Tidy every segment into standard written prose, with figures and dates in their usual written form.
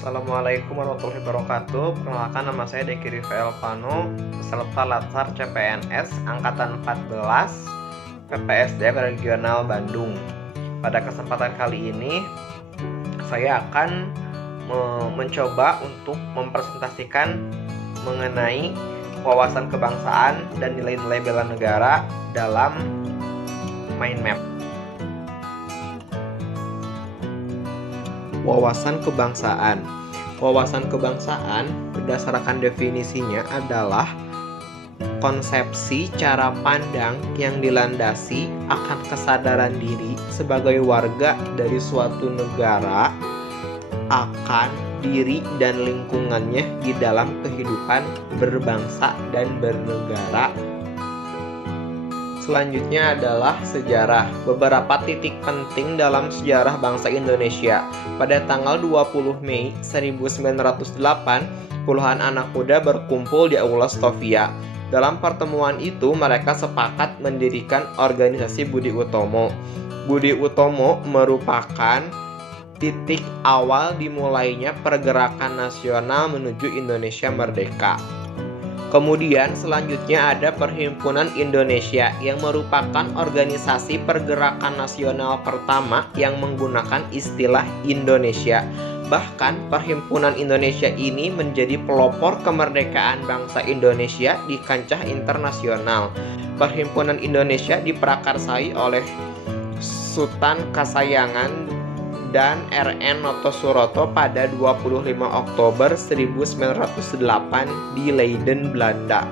Assalamualaikum warahmatullahi wabarakatuh. Perkenalkan, nama saya Deki Rifael Pano, peserta Latsar CPNS Angkatan 14 PPSDM Regional Bandung. Pada kesempatan kali ini saya akan mencoba untuk mempresentasikan mengenai wawasan kebangsaan dan nilai-nilai bela negara dalam mind map. Wawasan kebangsaan. Wawasan kebangsaan berdasarkan definisinya adalah konsepsi cara pandang yang dilandasi akan kesadaran diri sebagai warga dari suatu negara akan diri dan lingkungannya di dalam kehidupan berbangsa dan bernegara. Selanjutnya adalah sejarah. Beberapa titik penting dalam sejarah bangsa Indonesia. Pada tanggal 20 Mei 1908, puluhan anak muda berkumpul di Aula Stovia. Dalam pertemuan itu, mereka sepakat mendirikan organisasi Budi Utomo. Budi Utomo merupakan titik awal dimulainya pergerakan nasional menuju Indonesia merdeka. Kemudian selanjutnya ada Perhimpunan Indonesia yang merupakan organisasi pergerakan nasional pertama yang menggunakan istilah Indonesia. Bahkan Perhimpunan Indonesia ini menjadi pelopor kemerdekaan bangsa Indonesia di kancah internasional. Perhimpunan Indonesia diprakarsai oleh Sultan Kasayangan dan R.N. Noto Suroto pada 25 Oktober 1908 di Leiden, Belanda.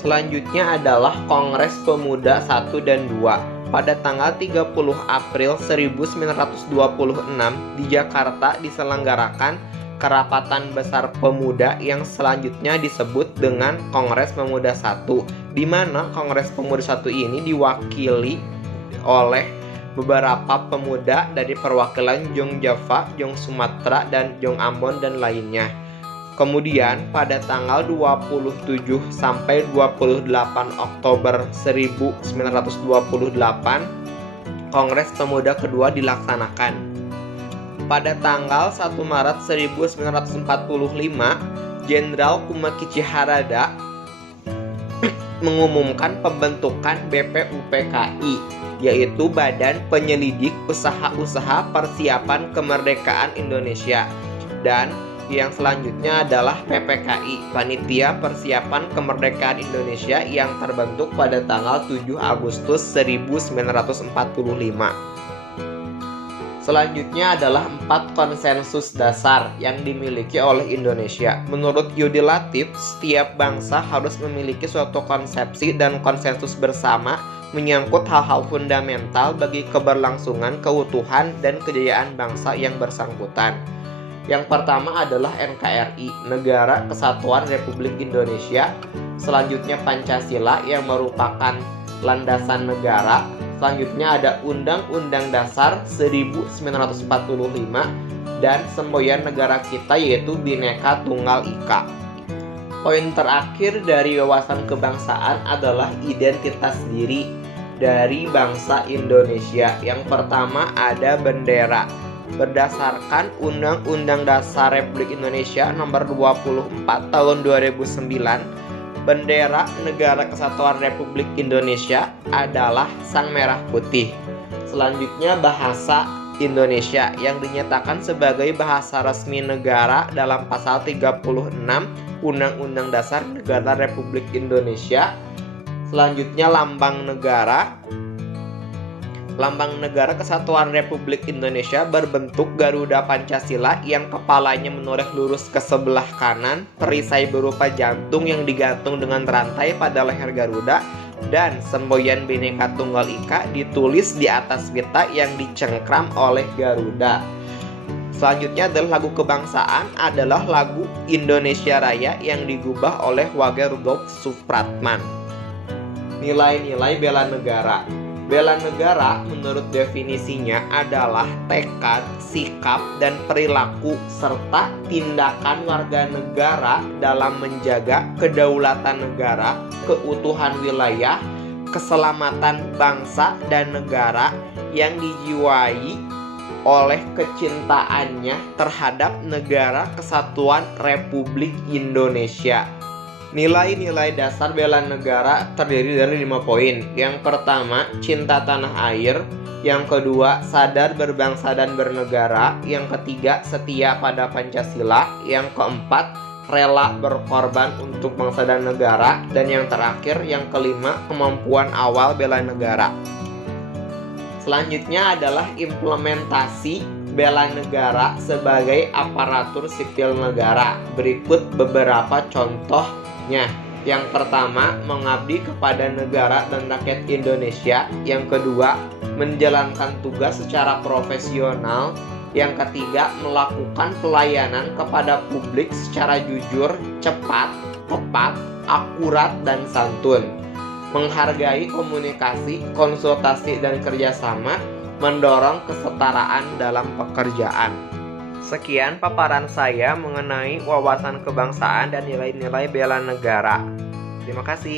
Selanjutnya adalah Kongres Pemuda 1 dan 2. Pada tanggal 30 April 1926 di Jakarta diselenggarakan Kerapatan Besar Pemuda yang selanjutnya disebut dengan Kongres Pemuda 1, di mana Kongres Pemuda 1 ini diwakili oleh beberapa pemuda dari perwakilan Jong Java, Jong Sumatera, dan Jong Ambon dan lainnya. Kemudian pada tanggal 27 sampai 28 Oktober 1928, Kongres Pemuda kedua dilaksanakan. Pada tanggal 1 Maret 1945, Jenderal Kumakichi Harada mengumumkan pembentukan BPUPKI, yaitu Badan Penyelidik Usaha-Usaha Persiapan Kemerdekaan Indonesia, dan yang selanjutnya adalah PPKI, Panitia Persiapan Kemerdekaan Indonesia, yang terbentuk pada tanggal 7 Agustus 1945. Selanjutnya adalah 4 konsensus dasar yang dimiliki oleh Indonesia. Menurut Yudi Latif, setiap bangsa harus memiliki suatu konsepsi dan konsensus bersama menyangkut hal-hal fundamental bagi keberlangsungan, keutuhan, dan kejayaan bangsa yang bersangkutan. Yang pertama adalah NKRI, Negara Kesatuan Republik Indonesia. Selanjutnya Pancasila yang merupakan landasan negara. Selanjutnya ada Undang-Undang Dasar 1945 dan semboyan negara kita yaitu Bhinneka Tunggal Ika. Poin terakhir dari wawasan kebangsaan adalah identitas diri dari bangsa Indonesia. Yang pertama ada bendera. Berdasarkan Undang-Undang Dasar Republik Indonesia Nomor 24 Tahun 2009, bendera Negara Kesatuan Republik Indonesia adalah sang merah putih. Selanjutnya bahasa Indonesia yang dinyatakan sebagai bahasa resmi negara dalam pasal 36 Undang-Undang Dasar Negara Republik Indonesia. Selanjutnya lambang negara. Lambang Negara Kesatuan Republik Indonesia berbentuk Garuda Pancasila yang kepalanya menoleh lurus ke sebelah kanan, perisai berupa jantung yang digantung dengan rantai pada leher Garuda, dan semboyan Bhinneka Tunggal Ika ditulis di atas pita yang dicengkram oleh Garuda. Selanjutnya adalah lagu kebangsaan adalah lagu Indonesia Raya yang digubah oleh Wage Rudolf Supratman. Nilai-nilai bela negara. Bela negara menurut definisinya adalah tekad, sikap, dan perilaku serta tindakan warga negara dalam menjaga kedaulatan negara, keutuhan wilayah, keselamatan bangsa dan negara yang dijiwai oleh kecintaannya terhadap Negara Kesatuan Republik Indonesia. Nilai-nilai dasar bela negara terdiri dari 5 poin. Yang pertama, cinta tanah air. Yang kedua, sadar berbangsa dan bernegara. Yang ketiga, setia pada Pancasila. Yang keempat, rela berkorban untuk bangsa dan negara. Dan yang terakhir, yang kelima, kemampuan awal bela negara. Selanjutnya adalah implementasi bela negara sebagai aparatur sipil negara. Berikut beberapa contohnya. Yang pertama, mengabdi kepada negara dan rakyat Indonesia. Yang kedua, menjalankan tugas secara profesional. Yang ketiga, melakukan pelayanan kepada publik secara jujur, cepat, tepat, akurat, dan santun. Menghargai komunikasi, konsultasi, dan kerjasama, mendorong kesetaraan dalam pekerjaan. Sekian paparan saya mengenai wawasan kebangsaan dan nilai-nilai bela negara. Terima kasih.